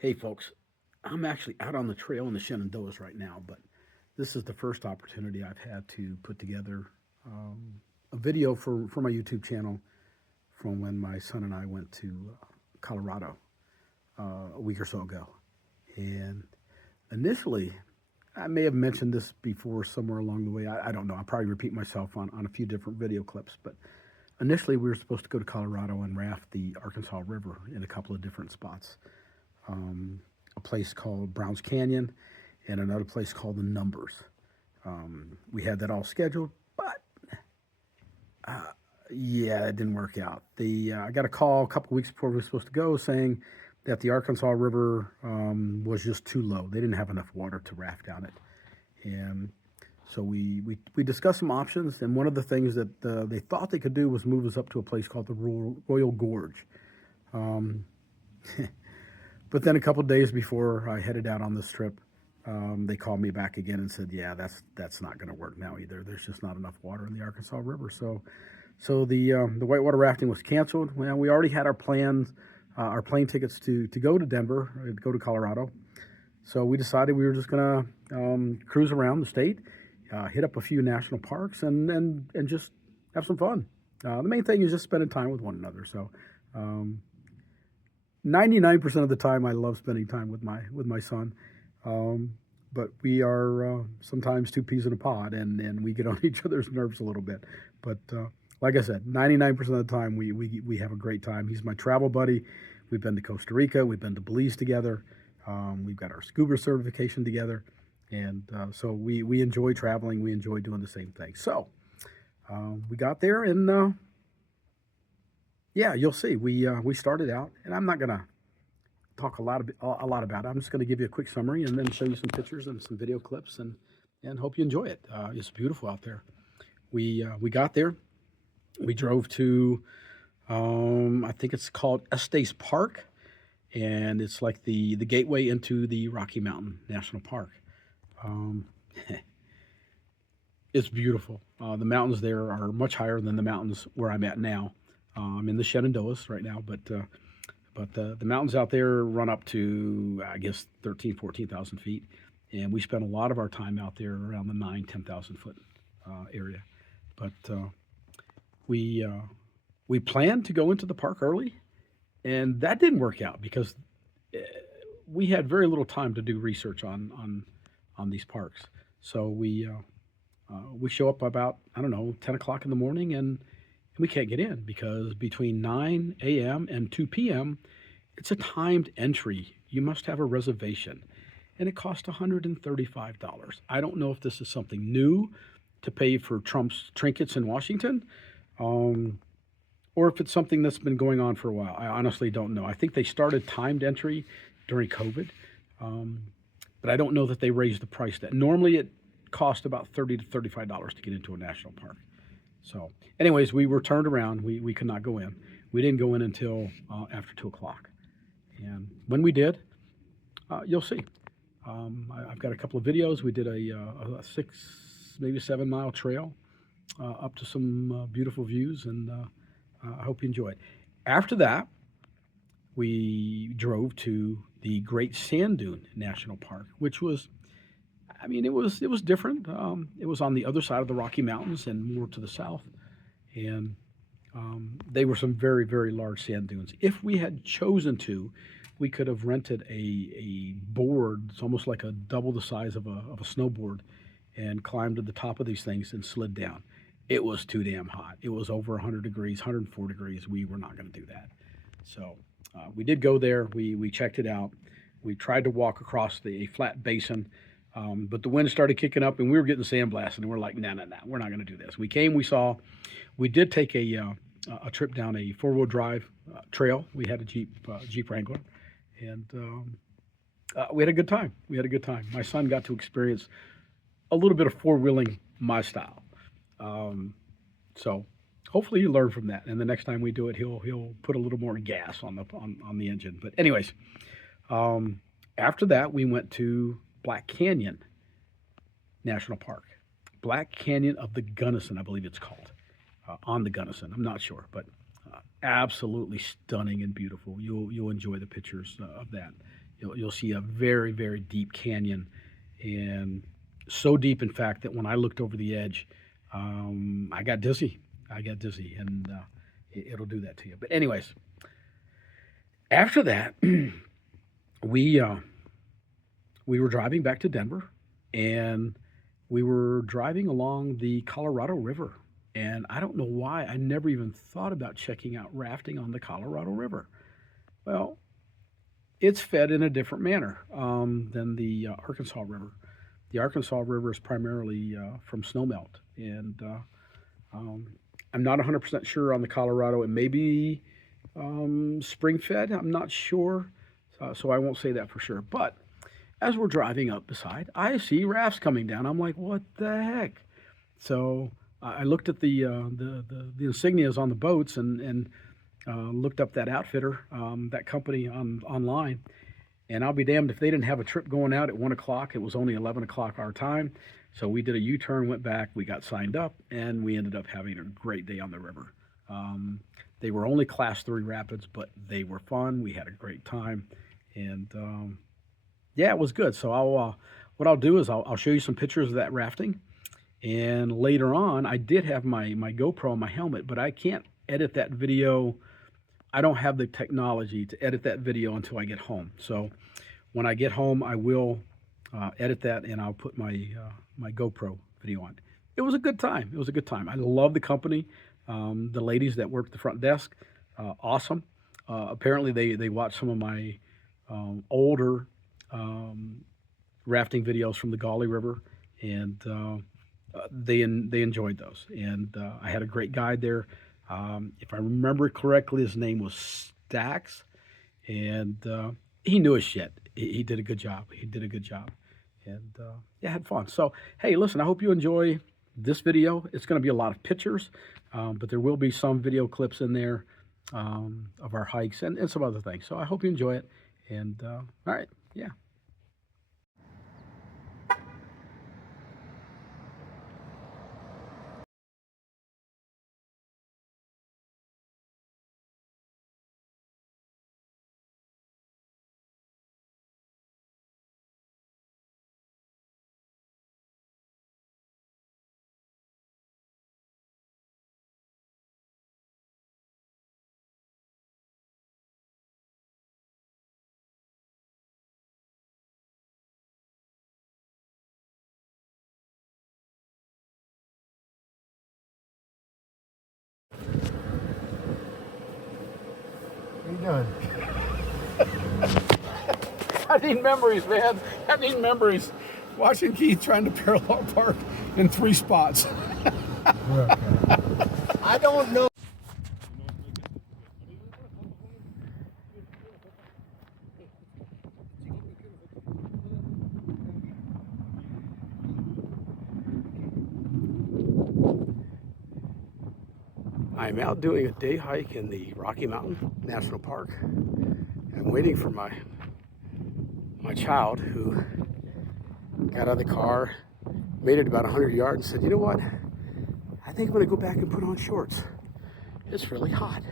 Hey folks, I'm actually out on the trail in the Shenandoahs right now, but this is the first opportunity I've had to put together a video for my YouTube channel from when my son and I went to Colorado a week or so ago. And initially, I may have mentioned this before somewhere along the way. I don't know. I'll probably repeat myself on a few different video clips, but initially we were supposed to go to Colorado and raft the Arkansas River in a couple of different spots. A place called Browns Canyon and another place called the Numbers. We had that all scheduled, but yeah, it didn't work out. I got a call a couple weeks before we were supposed to go saying that the Arkansas River was just too low. They didn't have enough water to raft down it, and so we discussed some options. And one of the things that they thought they could do was move us up to a place called the Royal Gorge. Um, But then a couple of days before I headed out on this trip, they called me back again and said, "Yeah, that's not going to work now either. There's just not enough water in the Arkansas River." So the whitewater rafting was canceled. Well, we already had our plans, our plane tickets to go to Denver, to go to Colorado. So we decided we were just going to cruise around the state, hit up a few national parks, and just have some fun. The main thing is just spending time with one another. So. Um, 99% of the time I love spending time with my son. Um, but we are sometimes two peas in a pod, and we get on each other's nerves a little bit. But like I said, 99% of the time we have a great time. He's my travel buddy. We've been to Costa Rica. We've been to Belize together. We've got our scuba certification together. And so we enjoy traveling. We enjoy doing the same thing. So we got there, and yeah, you'll see. We started out, and I'm not gonna talk a lot about it. I'm just gonna give you a quick summary and then show you some pictures and some video clips, and hope you enjoy it. It's beautiful out there. We got there. We drove to I think it's called Estes Park, and it's like the gateway into the Rocky Mountain National Park. Um, it's beautiful. The mountains there are much higher than the mountains where I'm at now. I'm in the Shenandoahs right now, but the mountains out there run up to, I guess, 13, 14,000 feet. And we spent a lot of our time out there around the 10,000 foot area. But we planned to go into the park early, and that didn't work out because uh, we had very little time to do research on these parks. So we show up about, I don't know, 10 o'clock in the morning, and we can't get in because between 9 a.m. and 2 p.m., it's a timed entry. You must have a reservation, and it costs $135. I don't know if this is something new to pay for Trump's trinkets in Washington, um, or if it's something that's been going on for a while. I honestly don't know. I think they started timed entry during COVID, um, but I don't know that they raised the price. That normally it cost about $30 to $35 to get into a national park. So, anyways, we were turned around. We could not go in. We didn't go in until after 2 o'clock. And when we did, you'll see. I've got a couple of videos. We did a 6, maybe 7 mile trail up to some beautiful views, and I hope you enjoy it. After that, we drove to the Great Sand Dune National Park, which was, I mean, it was different. It was on the other side of the Rocky Mountains and more to the south, and they were some very very large sand dunes. If we had chosen to, we could have rented a board. It's almost like a double the size of a snowboard, and climbed to the top of these things and slid down. It was too damn hot. It was over 100 degrees, 104 degrees. We were not going to do that. So we did go there. We checked it out. We tried to walk across a flat basin, but the wind started kicking up, and we were getting sandblasted. And we're like, no, no, no, we're not going to do this. We came, we saw, we did take a trip down a 4-wheel drive trail. We had a Jeep Wrangler, and we had a good time. We had a good time. My son got to experience a little bit of four wheeling my style. Um, so hopefully you learn from that. And the next time we do it, he'll put a little more gas on the engine. But anyways, um, after that we went to Black Canyon National Park, Black Canyon of the Gunnison, I believe it's called, on the Gunnison. I'm not sure, but absolutely stunning and beautiful. You'll enjoy the pictures of that. you'll see a very, very deep canyon, and so deep, in fact, that when I looked over the edge, I got dizzy. I got dizzy, and it'll do that to you. But anyways, after that, we uh, we were driving back to Denver, and we were driving along the Colorado River. And I don't know why I never even thought about checking out rafting on the Colorado River. Well, it's fed in a different manner than the Arkansas River. The Arkansas River is primarily from snowmelt, and um, I'm not 100% sure on the Colorado. It may be spring fed. I'm not sure, so I won't say that for sure. But as we're driving up beside, I see rafts coming down. I'm like, what the heck? So I looked at the insignias on the boats, and looked up that outfitter, that company online. And I'll be damned if they didn't have a trip going out at 1 o'clock. It was only 11 o'clock our time. So we did a U-turn, went back, we got signed up, and we ended up having a great day on the river. Um, they were only class 3 rapids, but they were fun. We had a great time. And yeah, it was good. So what I'll do is I'll show you some pictures of that rafting. And later on, I did have my GoPro on my helmet, but I can't edit that video. I don't have the technology to edit that video until I get home. So when I get home, I will edit that, and I'll put my GoPro video on. It was a good time. It was a good time. I love the company. The ladies that work the front desk, awesome. Apparently, they watched some of my older um, rafting videos from the Gauley River, and they enjoyed those. And I had a great guide there. If I remember correctly, his name was Stax, and he knew his shit. He did a good job. He did a good job, and yeah, had fun. So hey, listen, I hope you enjoy this video. It's going to be a lot of pictures, but there will be some video clips in there of our hikes and some other things. So I hope you enjoy it. And all right, yeah. What are you doing? I need memories, man. I need memories. Watching Keith trying to parallel park in 3 spots. Okay. I don't know. I'm out doing a day hike in the Rocky Mountain National Park. I'm waiting for my child, who got out of the car, made it about 100 yards, and said, "You know what? I think I'm going to go back and put on shorts. It's really hot."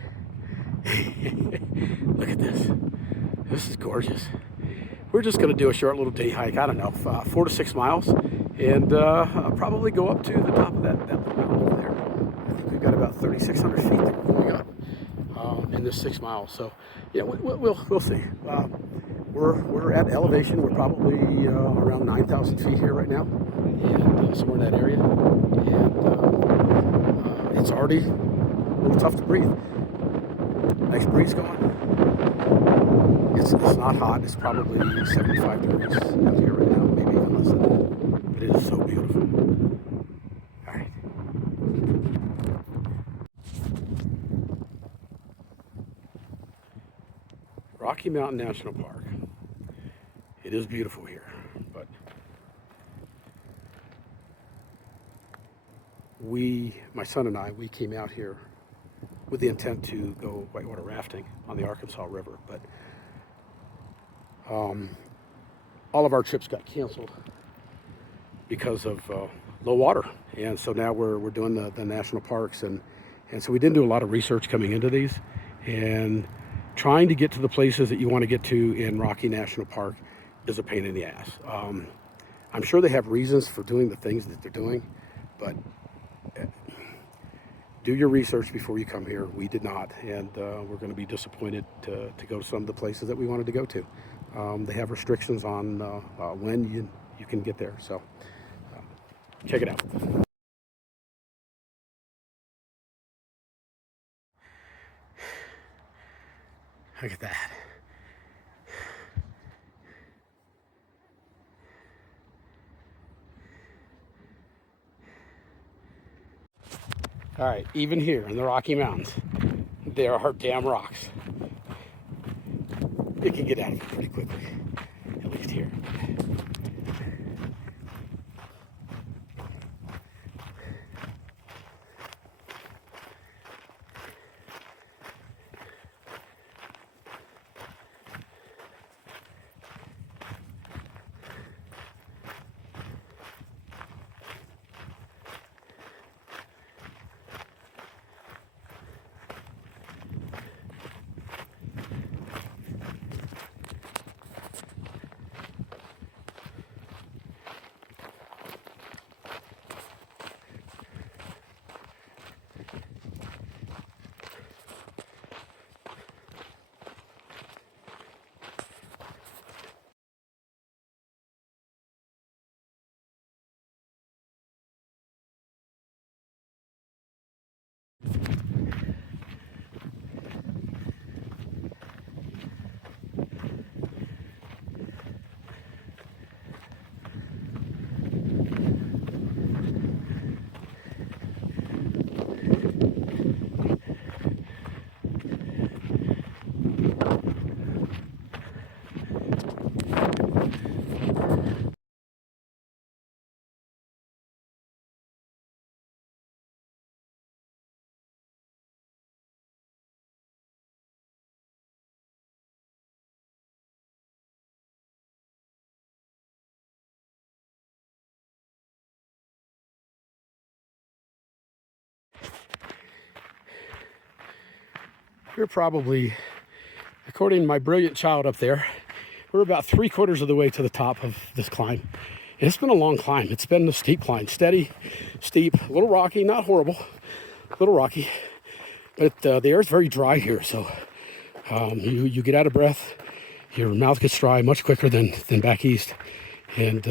Look at this. This is gorgeous. We're just going to do a short little day hike. I don't know, 4 to 6 miles, and I'll probably go up to the top of that little mountain over there. I think we've got about 3,600 feet that we're going up in this 6 miles. So, yeah, we'll see. We're at elevation. We're probably around 9,000 feet here right now, and somewhere in that area. And it's already a little tough to breathe. Nice breeze going. It's not hot. It's probably 75 degrees out here right now, maybe even less than that. But it is so beautiful. All right. Rocky Mountain National Park. It is beautiful here, but my son and I, we came out here with the intent to go whitewater rafting on the Arkansas River, but all of our trips got canceled because of low water, and so now we're doing the national parks, and so we didn't do a lot of research coming into these, and trying to get to the places that you want to get to in Rocky National Park is a pain in the ass. I'm sure they have reasons for doing the things that they're doing, but do your research before you come here. We did not, and we're going to be disappointed to go to some of the places that we wanted to go to. They have restrictions on when you can get there, so check it out. Look at that. All right, even here in the Rocky Mountains, there are damn rocks. It can get out of it pretty quickly, at least here. We're probably, according to my brilliant child up there, we're about 3/4 of the way to the top of this climb. And it's been a long climb. It's been a steep climb, steady, steep, a little rocky, not horrible, a little rocky. But the air's very dry here, so you get out of breath. Your mouth gets dry much quicker than back east. And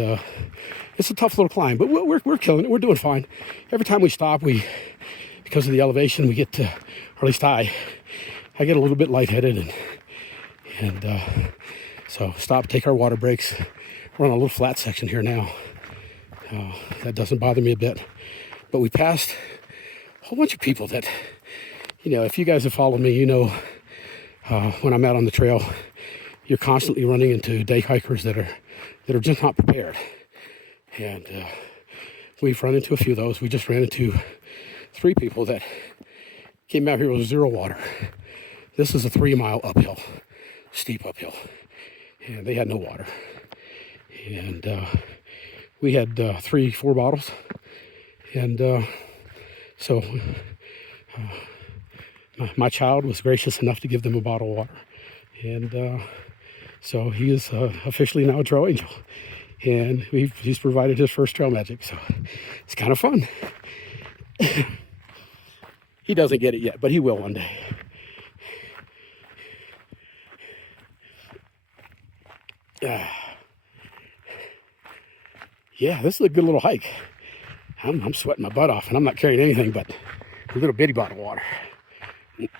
it's a tough little climb, but we're killing it. We're doing fine. Every time we stop, because of the elevation, we get to, or at least I get a little bit lightheaded, and so stop, take our water breaks. We're on a little flat section here now. That doesn't bother me a bit. But we passed a whole bunch of people that, if you guys have followed me, when I'm out on the trail, you're constantly running into day hikers that are just not prepared. And we've run into a few of those. We just ran into 3 people that came out here with 0 water. This is a 3-mile uphill, steep uphill, and they had no water. And we had 3-4 bottles, and so my child was gracious enough to give them a bottle of water, and so he is officially now a trail angel, and he's provided his first trail magic, so it's kind of fun. He doesn't get it yet, but he will one day. Yeah, this is a good little hike. I'm sweating my butt off, and I'm not carrying anything but a little bitty bottle of water.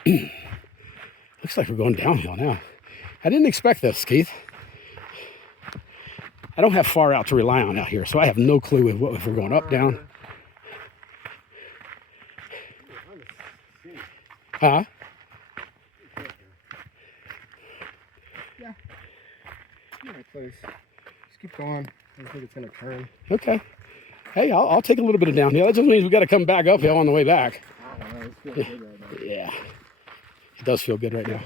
Looks like we're going downhill now. I didn't expect this, Keith. I don't have far out to rely on out here, so I have no clue if we're going up, down. Huh? Yeah. Right place. Just keep going. I don't think it's gonna turn. Okay. Hey, I'll take a little bit of downhill. That just means we got to come back uphill on the way back. I don't know. It feels good right now. Yeah. It does feel good right now.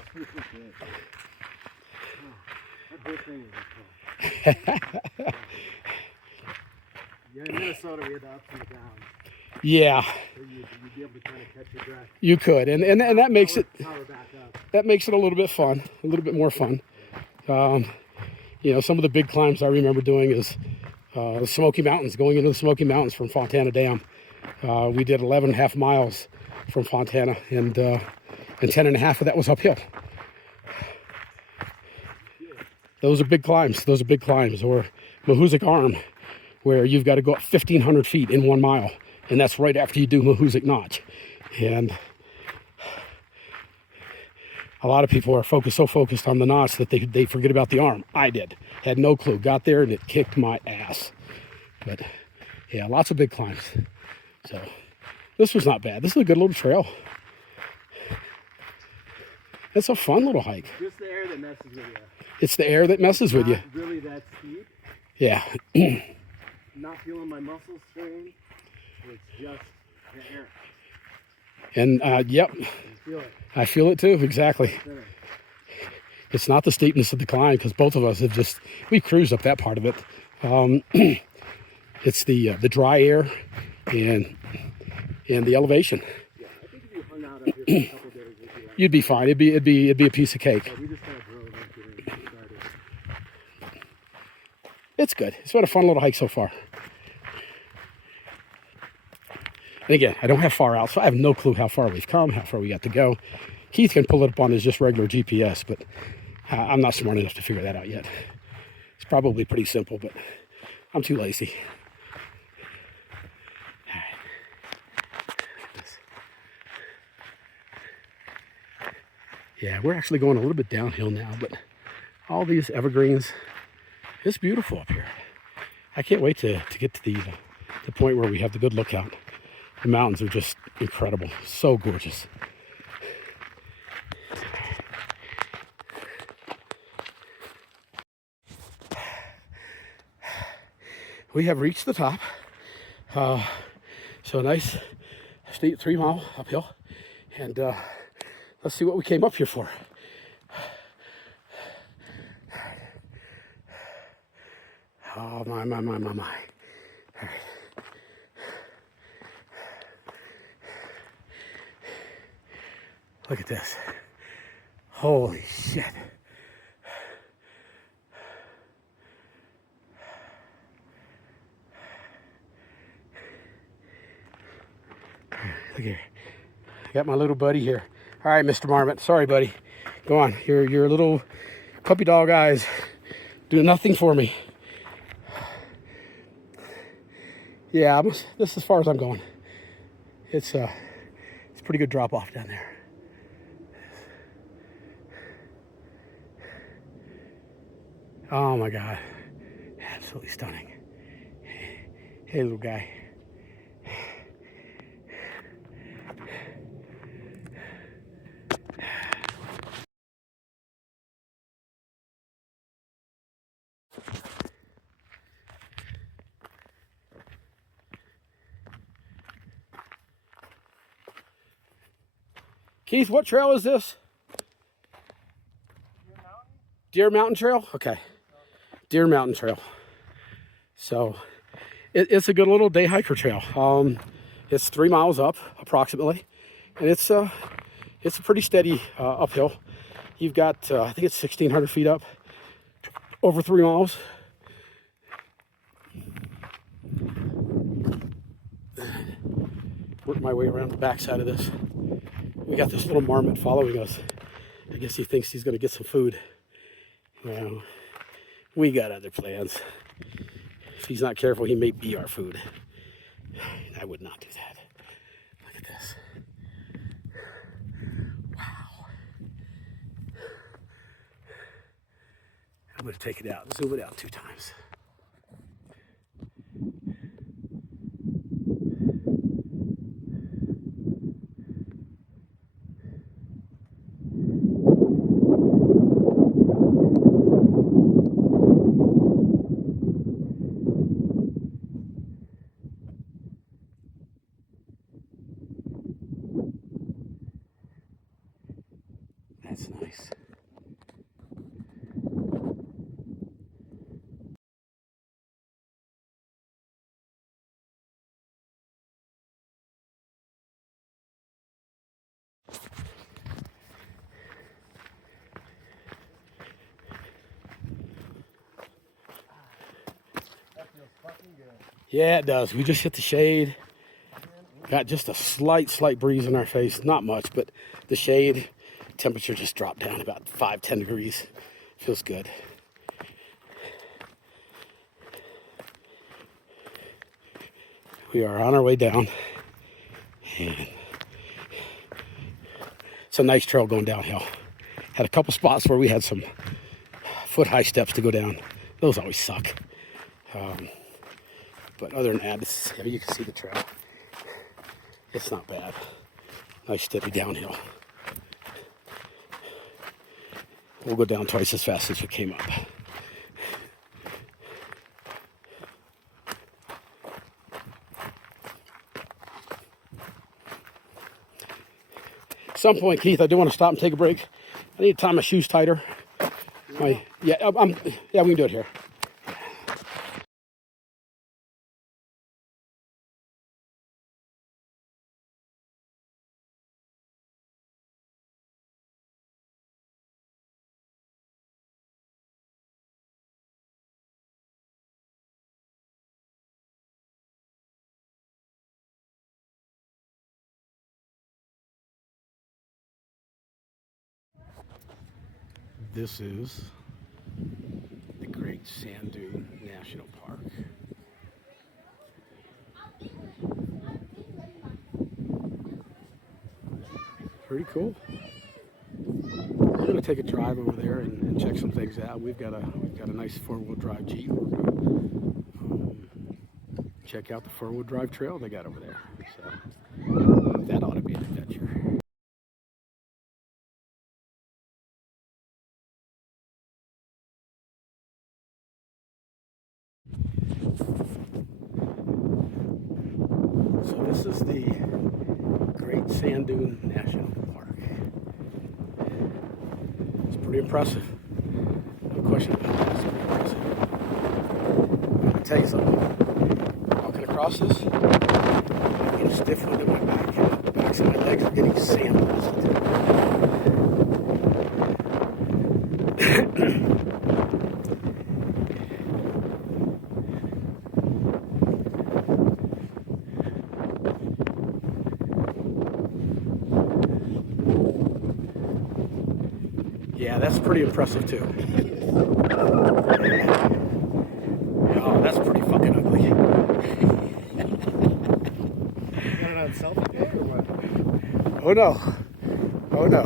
Yeah, in Minnesota we had the ups and the downs. Yeah, you'd be able to kind of catch your breath. you could, and that makes it Power back up. that makes it a little bit fun, a little bit more fun. You know, some of the big climbs I remember doing is the Smoky Mountains, going into the Smoky Mountains from Fontana Dam. We did 11.5 miles from Fontana, and 10.5 of that was uphill. Those are big climbs. Those are big climbs. Or Mahuzik Arm, where you've got to go up 1,500 feet in 1 mile, and that's right after you do Mahuzik Notch. And a lot of people are so focused on the notch that they forget about the arm. I did. Had no clue. Got there and it kicked my ass. But yeah, lots of big climbs. So this was not bad. This is a good little trail. It's a fun little hike. Just the air that messes with you. It's the air that messes with you. Not really that steep. Yeah. Not feeling my muscles strain. It's just the air. And yep, You feel it. I feel it too. Exactly. Center. It's not the steepness of the climb, because both of us have we cruised up that part of it. It's the dry air and the elevation. Yeah, I think if you hung out up here for a couple days, it'd be like, You'd be fine. It'd be a piece of cake. we just kind of drove up here and started. It's good. It's been a fun little hike so far. And again, I don't have far out, so I have no clue how far we've come, how far we got to go. Keith can pull it up on his just regular GPS, but I'm not smart enough to figure that out yet. It's probably pretty simple, but I'm too lazy. All right. Yeah, we're actually going a little bit downhill now, but all these evergreens, it's beautiful up here. I can't wait to get to the point where we have the good lookout. The mountains are just incredible, so gorgeous. We have reached the top. So a nice steep 3 mile uphill. And let's see what we came up here for. Oh, my. All right. Look at this. Holy shit. Look here. I got my little buddy here. All right, Mr. Marmot. Sorry, buddy. Go on. Your little puppy dog eyes do nothing for me. Yeah, this is as far as I'm going. It's a pretty good drop off down there. Oh my God. Absolutely stunning. Hey, little guy. Keith, what trail is this? Deer Mountain Trail? Okay. Deer Mountain Trail. So it's a good little day hiker trail. It's 3 miles up approximately, and it's a pretty steady uphill. You've got I think it's 1,600 feet up over 3 miles. Work my way around the backside of this. We got this little marmot following us. I guess he thinks he's going to get some food. Well, we got other plans. If he's not careful, he may be our food. I would not do that. Look at this. Wow. I'm going to take it out, zoom it out 2 times. That's nice. Yeah, it does. We just hit the shade. Got just a slight breeze in our face. Not much, but the shade temperature just dropped down about 5-10 degrees. Feels good. We are on our way down. And it's a nice trail going downhill. Had a couple spots where we had some foot-high steps to go down. Those always suck. But other than that, you can see the trail. It's not bad. Nice steady downhill. We'll go down twice as fast as we came up. At some point, Keith, I do want to stop and take a break. I need to tie my shoes tighter. Yeah, we can do it here. This is the Great Sand Dune National Park. Pretty cool. We're going to take a drive over there and check some things out. We've got a nice four-wheel drive Jeep. We're going to check out the four-wheel drive trail they got over there. So that ought to be an adventure. So this is the Great Sand Dune National Park. It's pretty impressive. No question about that. It's pretty impressive. I'm going to tell you something. Walking across this, I'm getting stiff wind in my back. The backs of my legs are getting sandblasted. Yeah, that's pretty impressive too. Oh, that's pretty fucking ugly. Running on selfie day or what? Oh no. Oh no.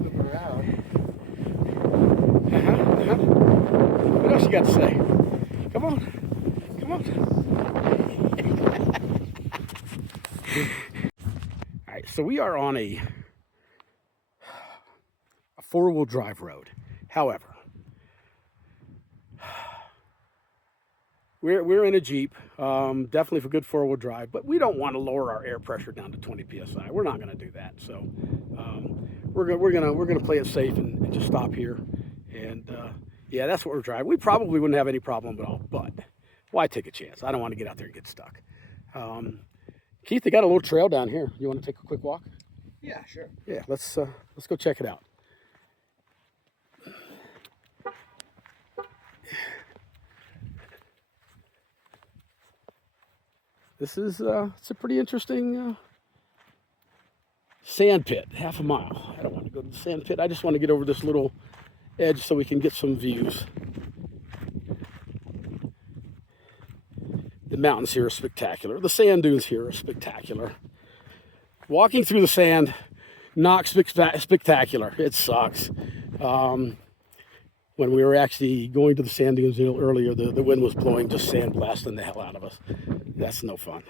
Flip around. What else you got to say? Come on. Come on. All right, so we are on a four-wheel drive road. However, we're in a Jeep, definitely for good four-wheel drive, but we don't want to lower our air pressure down to 20 psi. We're not going to do that. So we're gonna play it safe and just stop here. And yeah, that's what we're driving. We probably wouldn't have any problem at all, but why take a chance? I don't want to get out there and get stuck. Keith, they got a little trail down here. You want to take a quick walk? Yeah, sure. Yeah, let's go check it out. This is it's a pretty interesting sand pit, half a mile. I don't want to go to the sand pit. I just want to get over this little edge so we can get some views. The mountains here are spectacular. The sand dunes here are spectacular. Walking through the sand, not spectacular. It sucks. When we were actually going to the sand dunes earlier, the wind was blowing, just sand blasting the hell out of us. That's no fun.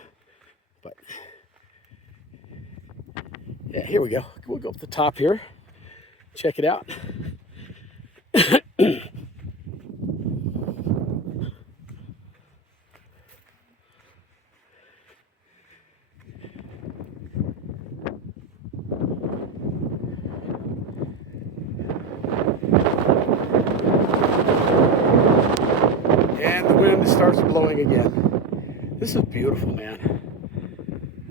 But yeah, here we go. We'll go up the top here. Check it out. And the wind starts blowing again. This is beautiful, man.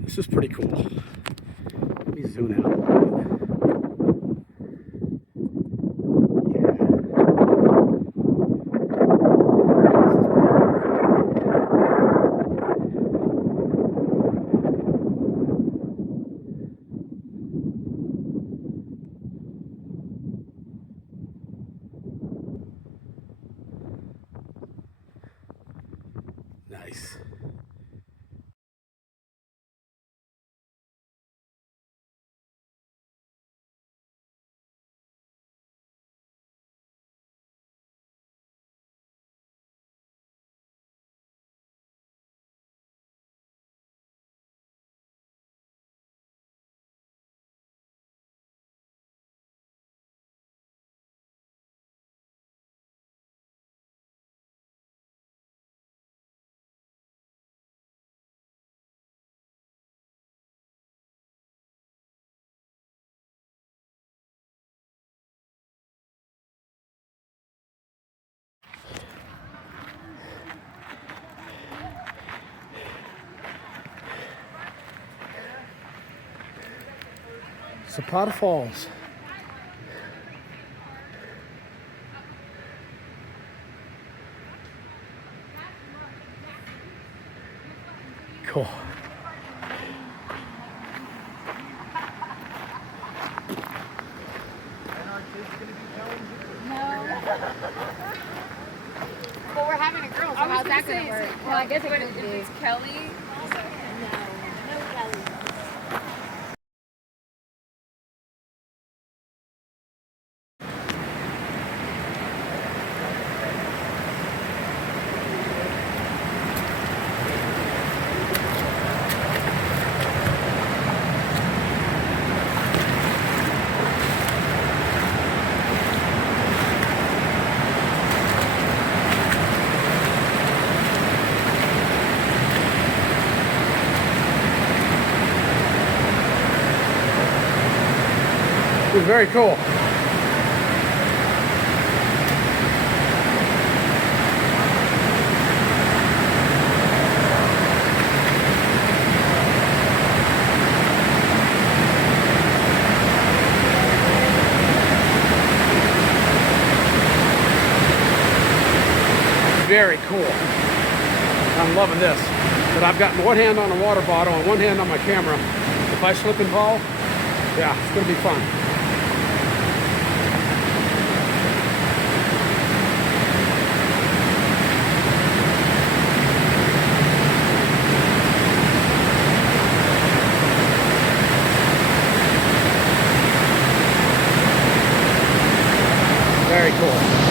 This is pretty cool. Let me zoom out a little bit. Nice. Zapata Falls. Cool. Well, we're having a girl, so how's that going to work? Well, I guess it could If be. it's Kelly, No Kelly. It was very cool. Very cool. I'm loving this. But I've got one hand on a water bottle and one hand on my camera. If I slip and fall, yeah, it's gonna be fun. Very cool.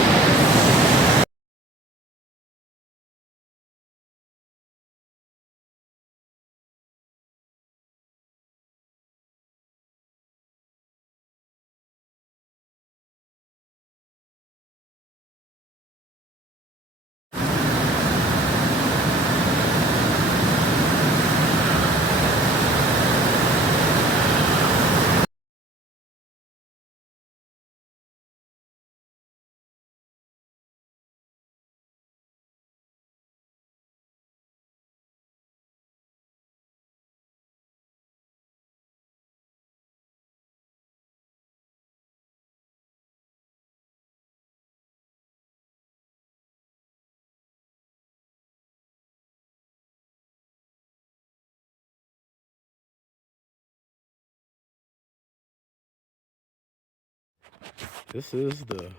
This is the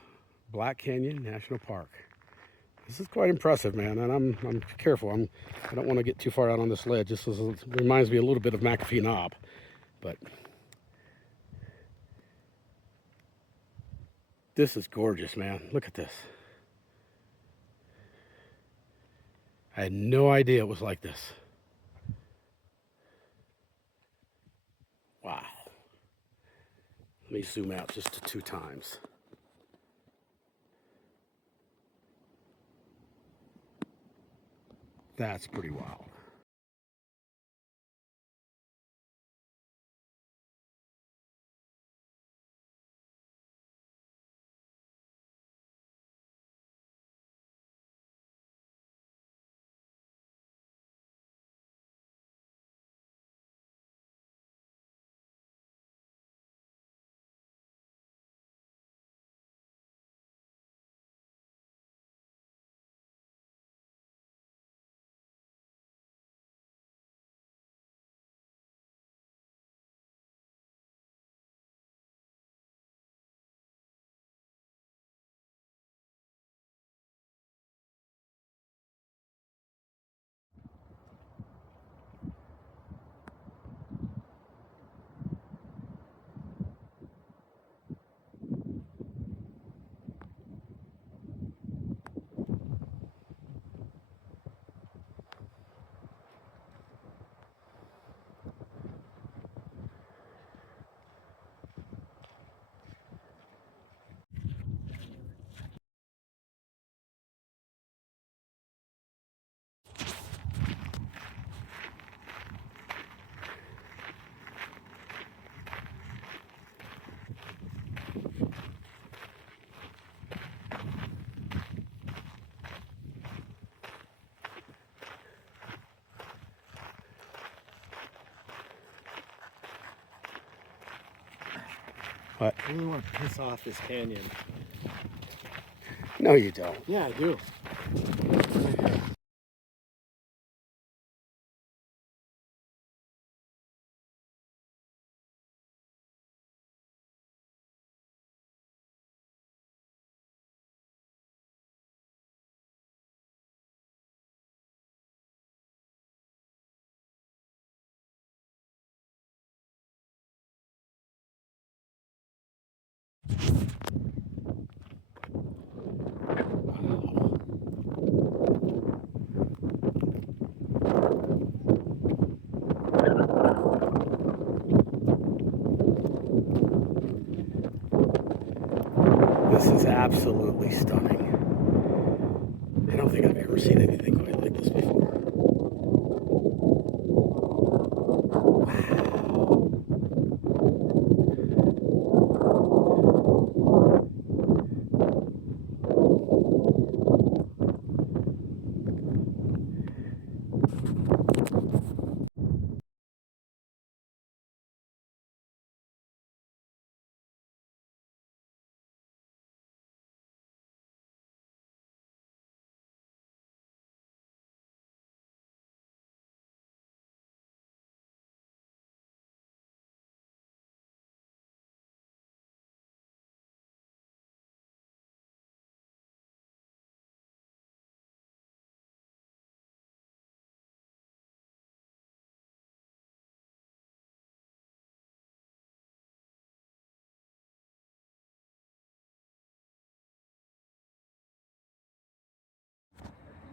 Black Canyon National Park. This is quite impressive, man, and I'm careful. I don't want to get too far out on this ledge. Reminds me a little bit of McAfee Knob, but this is gorgeous, man. Look at this. I had no idea it was like this. Wow. Let me zoom out just to 2 times. That's pretty wild. What? I really want to piss off this canyon. No, you don't. Yeah, I do. This is absolutely stunning. I don't think I've ever seen anything quite like this before.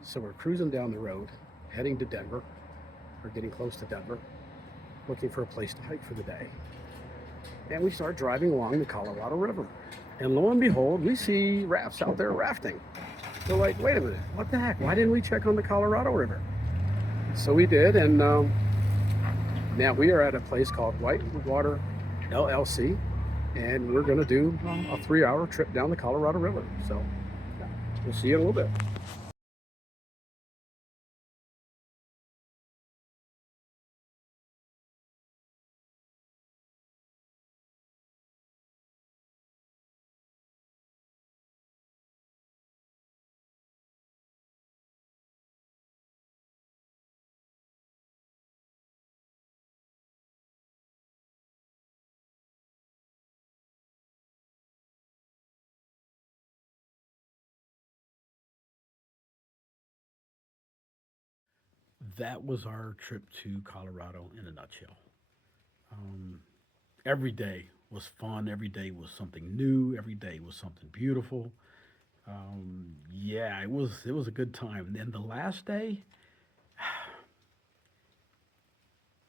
So we're cruising down the road, heading to Denver, or getting close to Denver, looking for a place to hike for the day. And we start driving along the Colorado River. And lo and behold, we see rafts out there rafting. We're like, wait a minute, what the heck? Why didn't we check on the Colorado River? So we did, and now we are at a place called Whitewater LLC, and we're gonna do a 3-hour trip down the Colorado River. So we'll see you in a little bit. That was our trip to Colorado in a nutshell. Um, every day was fun. Every day was something new. Every day was something beautiful. Yeah, it was a good time. And then the last day,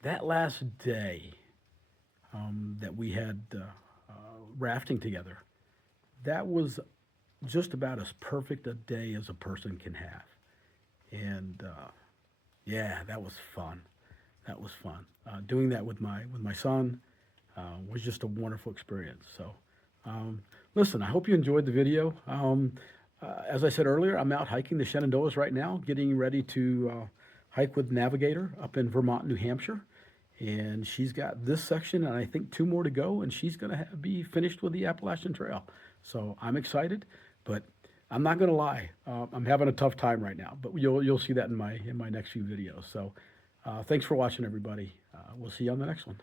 that last day that we had rafting together, that was just about as perfect a day as a person can have. And yeah, that was fun. That was fun. Doing that with my son was just a wonderful experience. So, listen, I hope you enjoyed the video. As I said earlier, I'm out hiking the Shenandoahs right now, getting ready to hike with Navigator up in Vermont, New Hampshire. And she's got this section, and I think 2 more to go, and she's going to be finished with the Appalachian Trail. So I'm excited, but I'm not going to lie. I'm having a tough time right now, but you'll see that in my next few videos. So thanks for watching, everybody. We'll see you on the next one.